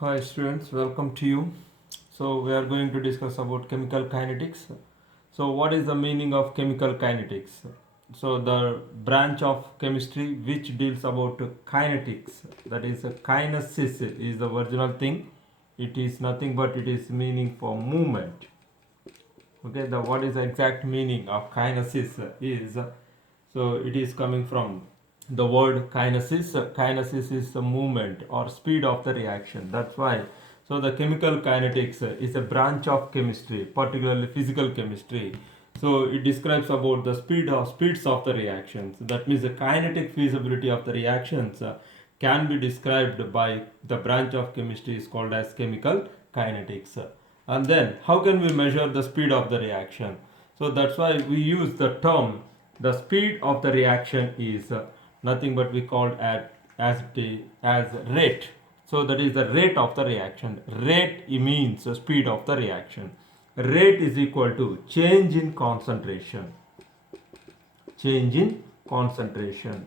Hi students, welcome to you. So we are going to discuss about chemical kinetics. So what is the meaning of chemical kinetics? So the branch of chemistry which deals about kinetics, that is kinesis is the original thing. It is nothing but it is meaning for movement. Okay, the what is the exact meaning of kinesis is so it is coming from the word kinesis. Kinesis is the movement or speed of the reaction. That's why. So the chemical kinetics is a branch of chemistry, particularly physical chemistry. So it describes about the speeds of the reactions. That means the kinetic feasibility of the reactions can be described by the branch of chemistry is called as chemical kinetics. And then how can we measure the speed of the reaction? So that's why we use the term the speed of the reaction is nothing but we call as rate. So that is the rate of the reaction. Rate means the speed of the reaction. Rate is equal to change in concentration. Change in concentration.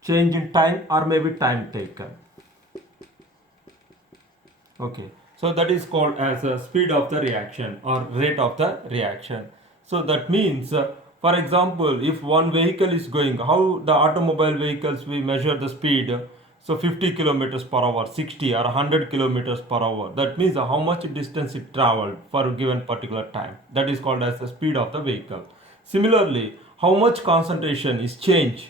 Change in time or maybe time taken. Okay, so that is called as a speed of the reaction or rate of the reaction. So that means, for example, if one vehicle is going, how the automobile vehicles we measure the speed, so 50 kilometers per hour, 60 or 100 kilometers per hour. That means how much distance it traveled for a given particular time. That is called as the speed of the vehicle. Similarly, how much concentration is changed.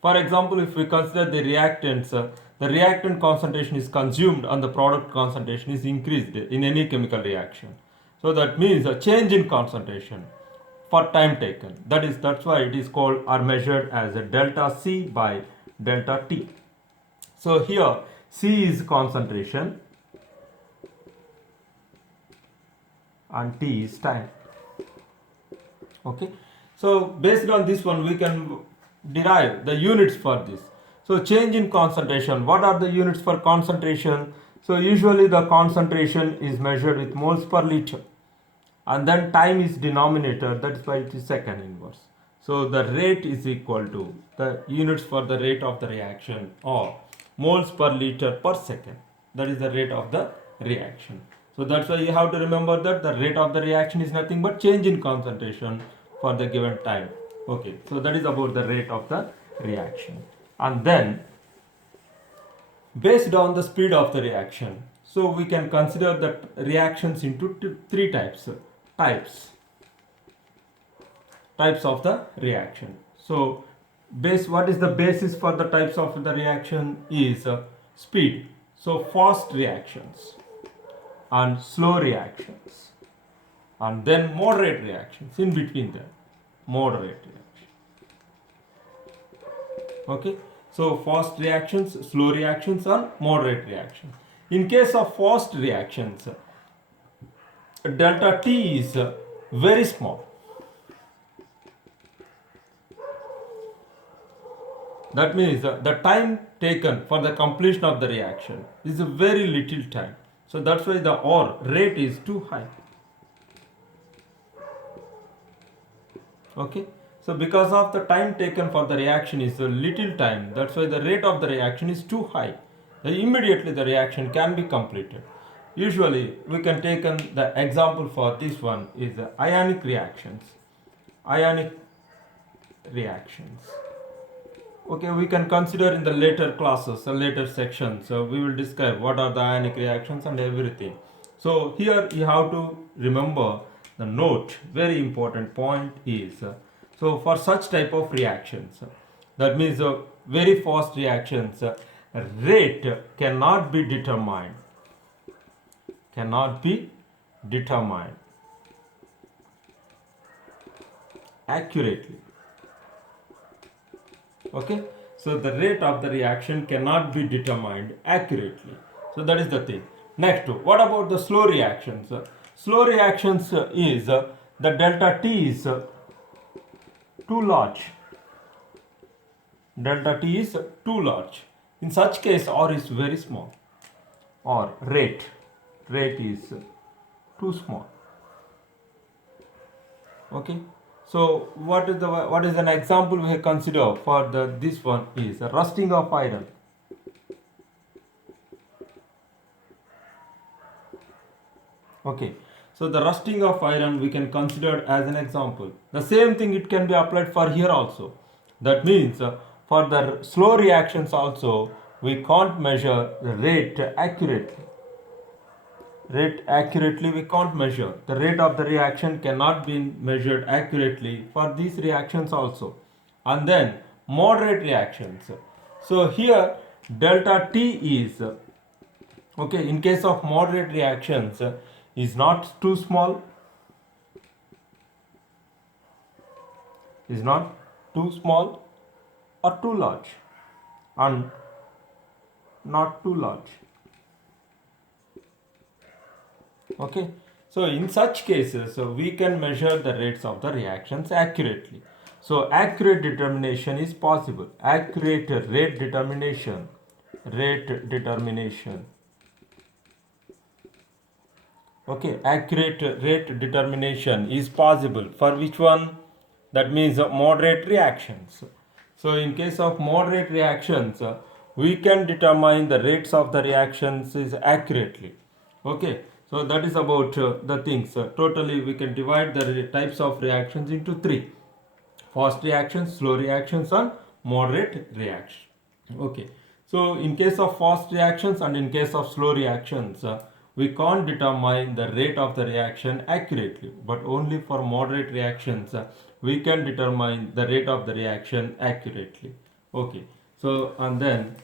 For example, if we consider the reactants, the reactant concentration is consumed and the product concentration is increased in any chemical reaction. So that means a change in concentration for time taken. That's why it is called or measured as a delta C by delta T. So here C is concentration and T is time. Okay, so based on this one we can derive the units for this. So change in concentration, what are the units for concentration? So usually the concentration is measured with moles per liter, and then time is denominator, that's why it is second inverse. So the rate is equal to the units for the rate of the reaction or moles per liter per second. That is the rate of the reaction. So that's why you have to remember that the rate of the reaction is nothing but change in concentration for the given time. Okay, so that is about the rate of the reaction. And then based on the speed of the reaction, so we can consider that reactions into three types types of the reaction. So base what is the basis for the types of the reaction is speed. So fast reactions and slow reactions and then moderate reactions in between them. Moderate reaction. Okay, so fast reactions, slow reactions and moderate reactions. In case of fast reactions, delta T is very small. That means the time taken for the completion of the reaction is a very little time. So that's why the or rate is too high. Okay, so because of the time taken for the reaction is a little time, that's why the rate of the reaction is too high. Immediately the reaction can be completed. Usually we can take the example for this one is ionic reactions. Ionic reactions. Okay, we can consider in the later classes, the later sections. So we will describe what are the ionic reactions and everything. So here you have to remember the note. Very important point is so for such type of reactions, that means very fast reactions, rate cannot be determined. Cannot be determined accurately. Okay, so the rate of the reaction cannot be determined accurately. So that is the thing. Next, what about the slow reactions? Slow reactions is the delta T is too large. Delta T is too large. In such case, R is very small. Or rate is too small. Okay, so what is an example we consider for this one is rusting of iron. Okay, so the rusting of iron we can consider as an example. The same thing it can be applied for here also. That means for the slow reactions also we can't measure the rate accurately. Rate accurately we can't measure. The rate of the reaction cannot be measured accurately for these reactions also. And then moderate reactions. So here delta T is okay in case of moderate reactions is not too small, is not too small or too large, and not too large. Okay, so in such cases we can measure the rates of the reactions accurately. So accurate determination is possible. Accurate rate determination. Okay, accurate rate determination is possible for which one? That means moderate reactions. So in case of moderate reactions we can determine the rates of the reactions is accurately. Okay, so that is about the things. Totally we can divide the types of reactions into three: fast reactions, slow reactions, and moderate reactions. Okay, so in case of fast reactions and in case of slow reactions, we can't determine the rate of the reaction accurately, but only for moderate reactions, we can determine the rate of the reaction accurately. Okay, so and then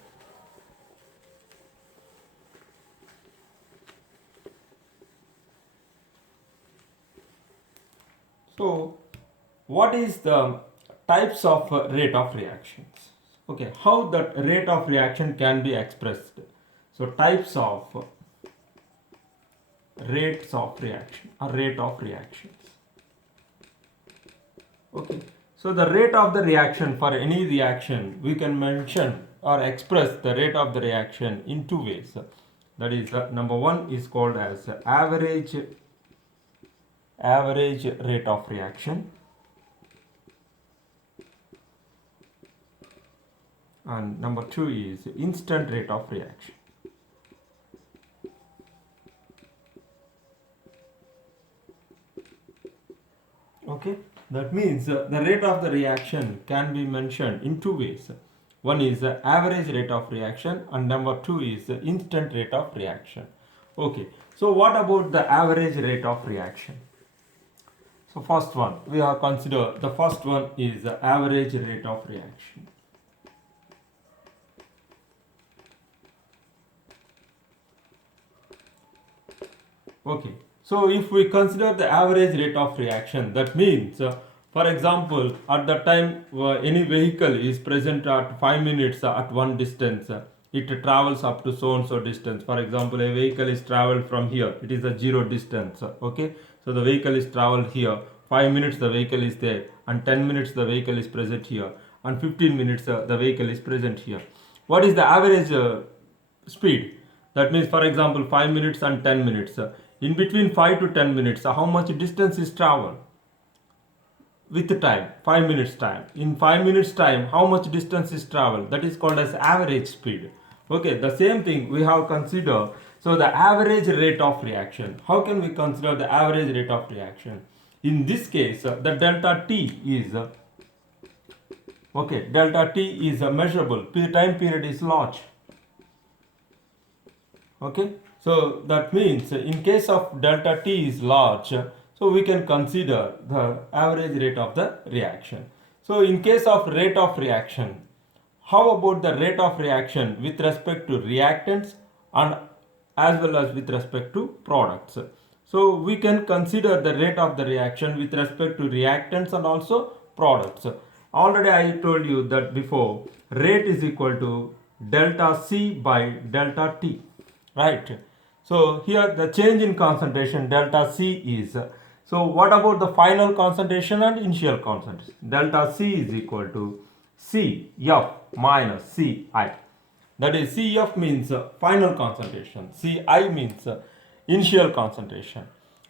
so what is the types of rate of reactions? Okay, how that rate of reaction can be expressed? So types of rates of reaction or rate of reactions. Okay, so the rate of the reaction for any reaction we can mention or express the rate of the reaction in two ways. That is, number one is called as average rate of reaction, and number two is instant rate of reaction. Okay, that means the rate of the reaction can be mentioned in two ways. One is the average rate of reaction, and number two is the instant rate of reaction. Okay, so what about the average rate of reaction? So first one we have considered, the first one is the average rate of reaction. Okay, so if we consider the average rate of reaction, that means, for example, at the time any vehicle is present at 5 minutes at one distance, it travels up to so and so distance. For example, a vehicle is traveled from here, it is a zero distance. Okay, so the vehicle is traveled here, 5 minutes the vehicle is there, and 10 minutes the vehicle is present here, and 15 minutes the vehicle is present here. What is the average speed? That means, for example, 5 minutes and 10 minutes. In between 5 to 10 minutes, how much distance is traveled? With time, 5 minutes time. In 5 minutes time, how much distance is traveled? That is called as average speed. Okay, the same thing we have considered. So the average rate of reaction. How can we consider the average rate of reaction? In this case, the delta T is okay. Delta T is measurable. Time period is large. Okay, so that means in case of delta T is large, so we can consider the average rate of the reaction. So in case of rate of reaction, how about the rate of reaction with respect to reactants and as well as with respect to products? So we can consider the rate of the reaction with respect to reactants and also products. Already I told you that before, rate is equal to delta C by delta T, right? So here the change in concentration delta C is, so what about the final concentration and initial concentration? Delta C is equal to Cf minus Ci. That is, Cf means final concentration, Ci means initial concentration.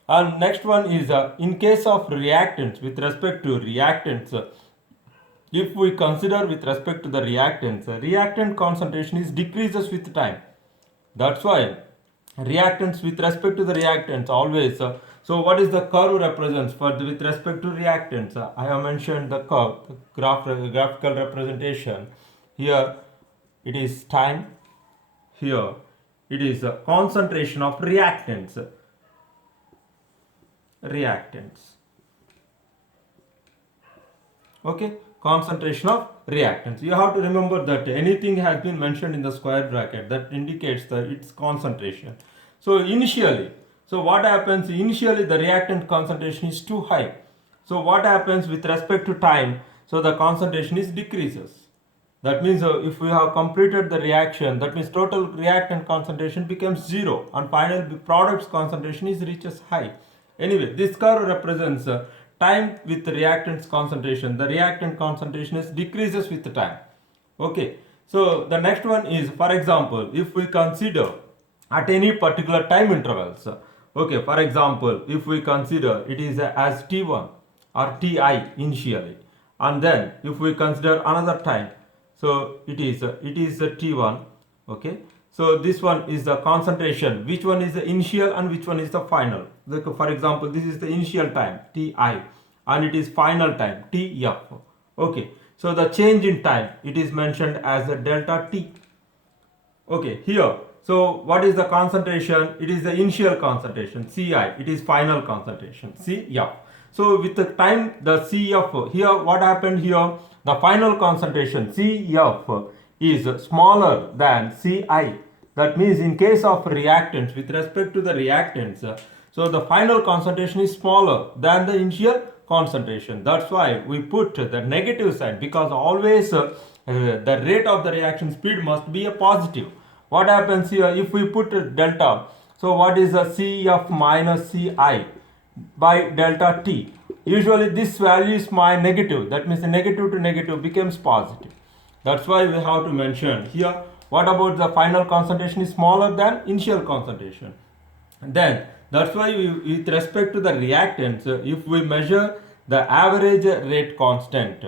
And next one is in case of reactants, with respect to reactants, if we consider with respect to the reactants, reactant concentration is decreases with time. That's why reactants with respect to the reactants always. So what is the curve represents for with respect to reactants? I have mentioned the curve, the graphical representation. Here it is time. Here it is concentration of reactants. Reactants. Okay, concentration of reactants. You have to remember that anything has been mentioned in the square bracket that indicates that its concentration. So initially, so what happens initially, the reactant concentration is too high. So what happens with respect to time? So the concentration is decreases. That means if we have completed the reaction, that means total reactant concentration becomes zero and final product's concentration is reaches high. Anyway, this curve represents time with the reactant's concentration. The reactant concentration is decreases with the time. Okay, so the next one is, for example, if we consider at any particular time intervals. Okay, for example, if we consider it is as t1 or ti initially, and then if we consider another time, so it is t1. Okay, so this one is the concentration. Which one is the initial and which one is the final? Like for example, this is the initial time ti, and it is final time tf. Okay, so the change in time, it is mentioned as a delta t. Okay, here, so what is the concentration? It is the initial concentration Ci, it is final concentration Cf. So with the time, the Cf, here what happened here, the final concentration Cf is smaller than Ci. That means in case of reactants, with respect to the reactants, so the final concentration is smaller than the initial concentration. That's why we put the negative sign, because always the rate of the reaction speed must be a positive. What happens here if we put delta? So what is the Cf minus Ci by delta t? Usually this value is my negative. That means the negative to negative becomes positive. That's why we have to mention here. What about the final concentration is smaller than initial concentration? Then that's why with respect to the reactants, if we measure the average rate constant,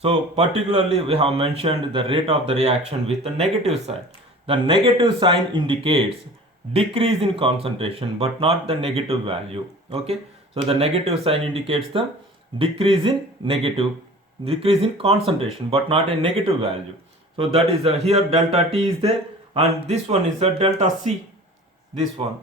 so particularly we have mentioned the rate of the reaction with the negative sign. The negative sign indicates decrease in concentration but not the negative value. Okay, so the negative sign indicates the decrease in concentration but not a negative value. So that is here delta t is there, and this one is the delta c. This one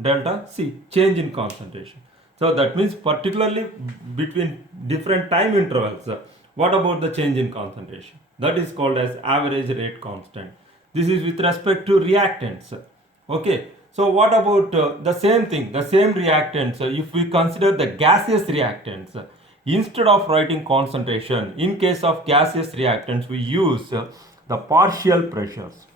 delta c, change in concentration. So that means particularly between different time intervals, what about the change in concentration? That is called as average rate constant. This is with respect to reactants. Okay, so what about the same thing, the same reactants, if we consider the gaseous reactants, instead of writing concentration, in case of gaseous reactants we use the partial pressures.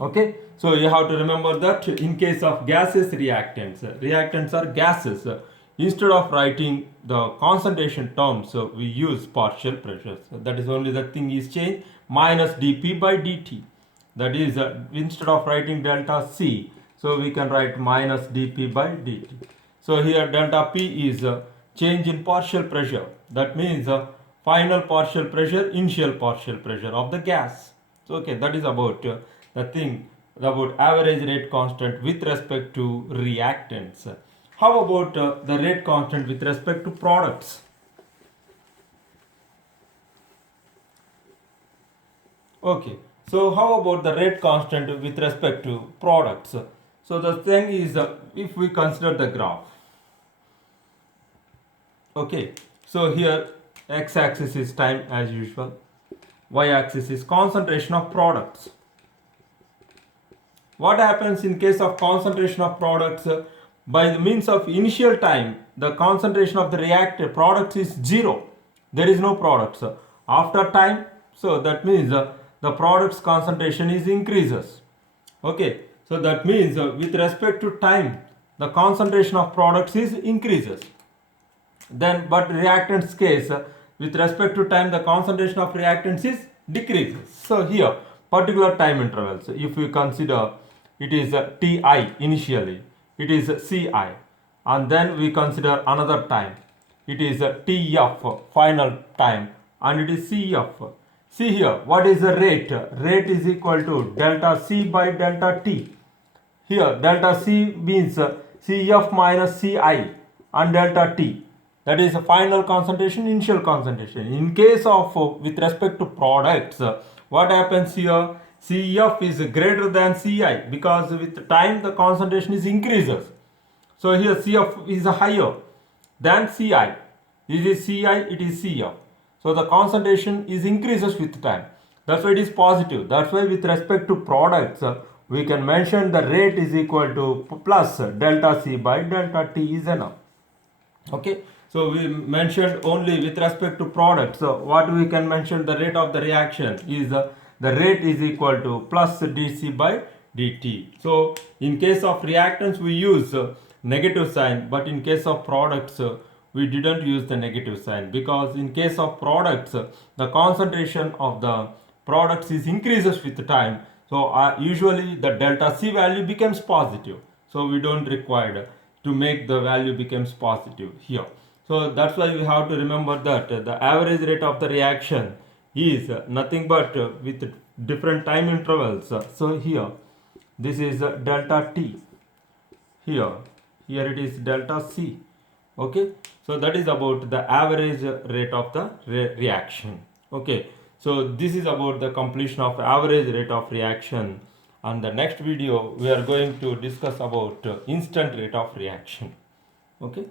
Okay, so you have to remember that in case of gaseous reactants, reactants are gases. Instead of writing the concentration terms, we use partial pressures. That is only the thing is changed, minus dp by dt. That is instead of writing delta c, so we can write minus dp by dt. So here delta p is change in partial pressure. That means final partial pressure, initial partial pressure of the gas. So okay, that is about the thing about average rate constant with respect to reactants. How about the rate constant with respect to products? Okay, so how about the rate constant with respect to products? So the thing is, if we consider the graph, okay, so here x-axis is time as usual, y-axis is concentration of products. What happens in case of concentration of products? By the means of initial time, the concentration of the reactor products is zero. There is no products. After time, so that means the products concentration is increases. Okay, so that means with respect to time, the concentration of products is increases. Then, but reactants case, with respect to time, the concentration of reactants is decreases. So here, particular time intervals, if we consider it is ti initially, it is ci, and then we consider another time, it is tf final time, and it is cf. See here, what is the rate? Rate is equal to delta C by delta T. Here, delta C means Cf minus Ci and delta T. That is a final concentration, initial concentration. In case of, with respect to products, what happens here? Cf is greater than Ci because with time the concentration is increases. So here Cf is higher than Ci. This is Ci, it is Cf. So the concentration is increases with time. That's why it is positive. That's why with respect to products, we can mention the rate is equal to plus delta C by delta T is enough. Okay, so we mentioned only with respect to products. So what we can mention, the rate of the reaction is the rate is equal to plus dC by dt. So in case of reactants we use negative sign, but in case of products we didn't use the negative sign, because in case of products the concentration of the products is increases with time. So usually the delta C value becomes positive. So we don't require to make the value becomes positive here. So that's why we have to remember that the average rate of the reaction is nothing but with different time intervals. So here this is delta T, here it is delta C. Okay, so that is about the average rate of the reaction. Okay, so this is about the completion of average rate of reaction. And the next video we are going to discuss about instant rate of reaction. Okay.